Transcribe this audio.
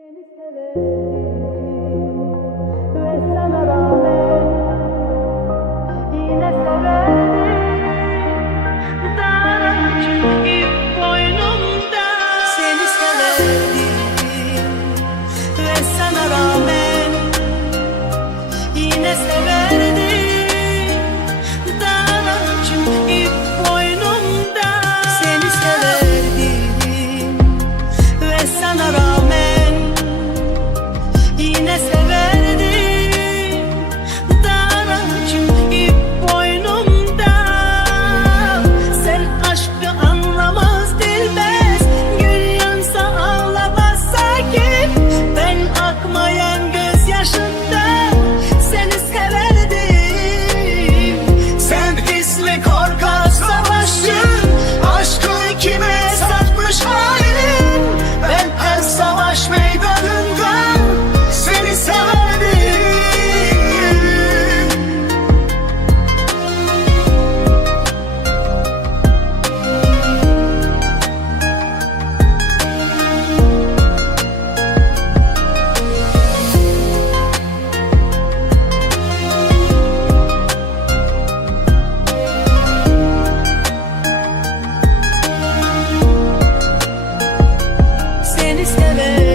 Seni severim ve sana rağmen yine severdim. Daracık ip boynumda seni severdim ve sana rağmen isteme